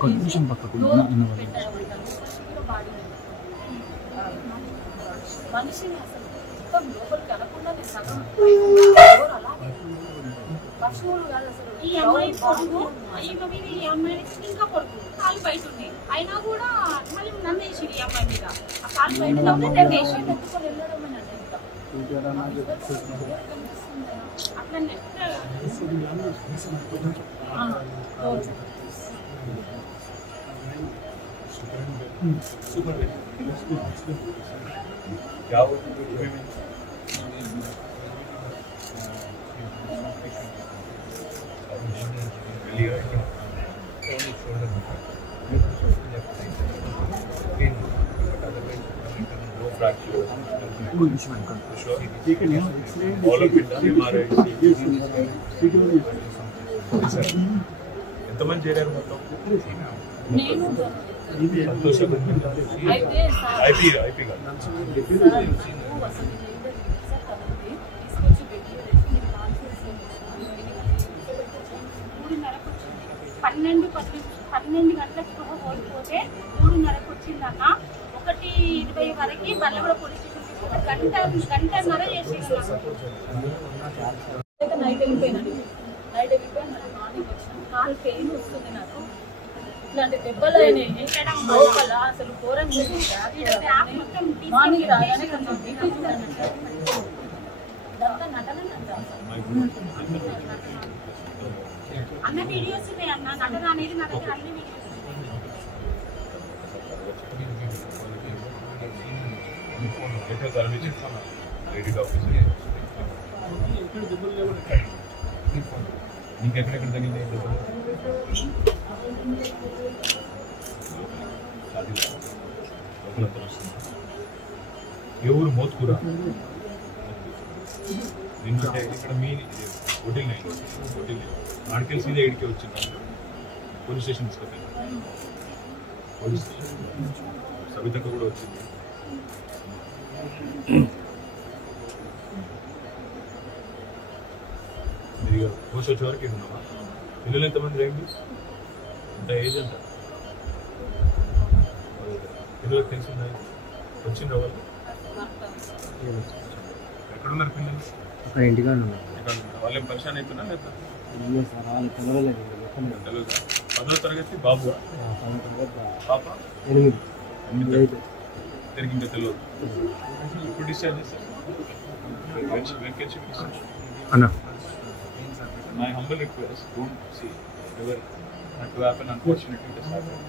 కొంచెం పక్కకు మనిషిని అసలు లోపలికి అనకుండా పశువులు కాదు అసలు. ఈ అమ్మాయి పొడుగు ఈమె మీద ఈ అమ్మాయి ఇంకా పొడుగు కాలు బయట ఉంది అయినా కూడా మళ్ళీ నన్ను వేసి ఈ అమ్మాయి మీద ఆ కాలు బయట వేసి వెళ్ళడం అట్లనే ఎంతమంది చేరారు మొత్తం? పన్నెండు గంటలకు ఓడిపోతే 3:30కు వచ్చిందన్న 1:20 వరకు బల్లగూడ పోలీస్ స్టేషన్ గంటన్నర చేసి నైట్ వెళ్ళిపోయినాను. మార్నింగ్ వచ్చిన కాలు పెయిన్ వస్తుంది నాకు. ఇట్లాంటి దెబ్బలు అయినాయి లోపల అసలు ఘోరం. మార్నింగ్ రాగానే కొంచెం బీపీ ఇదంతా నటన అన్న వీడియోస్ ఉన్నాయి అన్న. నటన అనేది నా దగ్గర అన్ని వీడియోస్ ఇంకెక్కడెక్కడ తగిలింది? ఏ ఊరు? మోత్కూరా. నిన్నంటే ఇక్కడ మీ హోటల్ ఆడికెళ్ళి సీదా ఇడికే వచ్చింది. పోలీస్ స్టేషన్ తీసుకెళ్ళి పోలీస్ స్టేషన్ సవితక్క కూడా వచ్చింది. ఇక పోస్ట్ వచ్చే వరకు ఉన్నావా? పిల్లలు ఎంతమంది రేండి? అంత ఏజ్ ఎంత? పిల్లలకు తెలిసిందా? వచ్చిండ్రా వాళ్ళు? ఎక్కడున్నారు పిల్లలు? ఇంటిగా వాళ్ళేం పరిశాన్ అవుతున్నా లేదా? 10వ తరగతి బాబు. పాప 8 ఇంకా తెలియదు. ఇప్పుడు డిశ్చార్జ్ చేస్తారు. My humble request, don't see ever not to happen unfortunately this happened.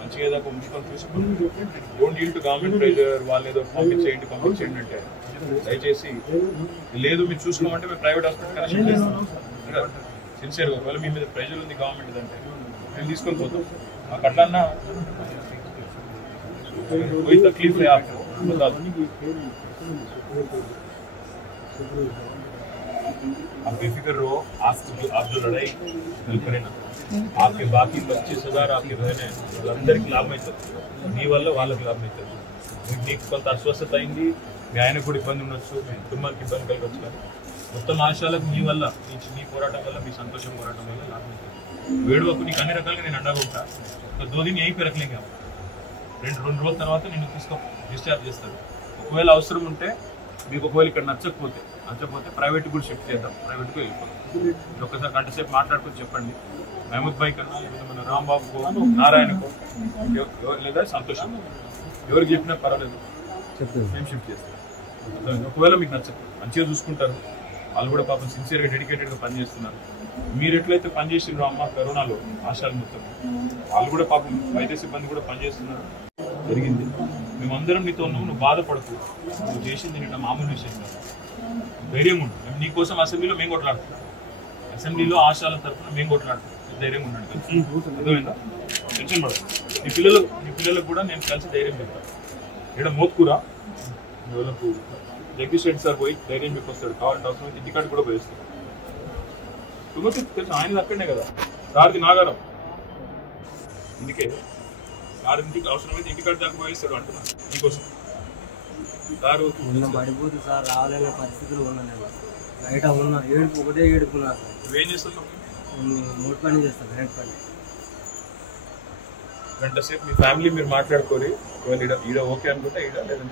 మంచిగా ఏదో ఒక మున్సిపల్ తీసుకుని don't deal to government pressure. వాళ్ళు ఏదో పంపించేయండి అంటే దయచేసి లేదు మీరు చూసుకోమంటే మేము ప్రైవేట్ హాస్పిటల్ కనెక్షన్ చేస్తాం. సిన్సియర్గా ఒకవేళ మీ మీద ప్రెజర్ ఉంది గవర్నమెంట్ అంటే మేము తీసుకొని పోతాం. మాకు అట్లన్నా कोई तकलीफ है आपको बता दो. आप बेफिक्र रहो. आप जो लड़ाई करें ना, आपके बाकी 25,000 आपके बहने వాళ్ళందరికీ లాభం అవుతుంది. మీ వల్ల వాళ్ళకి లాభం అవుతుంది. మీకు కొంత అస్వస్థత అయింది, మీ ఆయన కూడా ఇబ్బంది ఉండొచ్చు, మీ కుటుంబానికి ఇబ్బంది కలగచ్చు. కానీ మొత్తం ఆశయాలకు మీ వల్ల మీ పోరాటం వల్ల మీ సంతోషం పోరాటం వల్ల లాభం అవుతుంది. వేడువకు నీకు అన్ని రకాలుగా నేను అండగా ఉంటా. దో దిన్ యही पे रख लेंगे. రెండు రోజుల తర్వాత నేను డిశ్చార్జ్ చేస్తాను. ఒకవేళ అవసరం ఉంటే మీకు ఒకవేళ ఇక్కడ నచ్చకపోతే ప్రైవేట్ కూడా షిఫ్ట్ చేద్దాం. ప్రైవేట్గా వెళ్ళిపోతాం. ఒకసారి గంట సేపు మాట్లాడుకొని చెప్పండి. మహమూద్ భాయ్ కన్నా లేకపోతే మన రాంబాబుకో నారాయణకో లేదా సంతోషం ఎవరికి చెప్పినా పర్వాలేదు, మేము షిఫ్ట్ చేస్తాం. ఒకవేళ మీకు నచ్చదు మంచిగా చూసుకుంటారు. వాళ్ళు కూడా పాపం సిన్సియర్గా డెడికేటెడ్గా పనిచేస్తున్నారు. మీరు ఎట్లయితే పనిచేసిండ్రో అమ్మ కరోనాలో ఆశాలు మొత్తం వాళ్ళు కూడా పాపం వైద్య సిబ్బంది కూడా పనిచేస్తున్నారు. జరిగింది. మేమందరం నీతో నువ్వు బాధపడుతూ నువ్వు చేసింది నిన్న మామూలు విషయం కాదు. ధైర్యంగా ఉండు. మేము నీకోసం అసెంబ్లీలో మేము కొట్లాడుతున్నాం. అసెంబ్లీలో ఆశాల తరఫున మేము కొట్లాడుతున్నాం. ధైర్యంగా ఉండండి. అర్థమైందా? టెన్షన్ పడదు. మీ పిల్లలకు కూడా నేను కలిసి ధైర్యం చెప్తాను. ఇక్కడ మోత్కూరా వాళ్ళకు జగదీష్ రెడ్డి సార్ పోయి ధైర్యం చెప్పొస్తాడు. కావాలంటే అవసరం ఇంటికాడ కూడా పోయిస్తాడు. తెలుసు ఆయనది అక్కడనే కదా. సారథి నాగారం ఇందుకే సార్ ఇంటికి అవసరమైతే ఇంటికాడ దాకా భావిస్తాడు అంటున్నా నీకోసం సారు ఉన్న పడిపోతుంది సార్, రావాలనే పరిస్థితులు ఉన్నా నేను. బయట ఉన్నా, ఏడుపు ఒకటే ఏడుపున్నా. నువ్వేం చేస్తున్నావు? మూడు పని చేస్తాను, కరెంట్ పని. గంట సేపు మీ ఫ్యామిలీ మీరు మాట్లాడుకోరి, ఒకవేళ ఈడ ఓకే అనుకుంటే ఈడ లేదంటే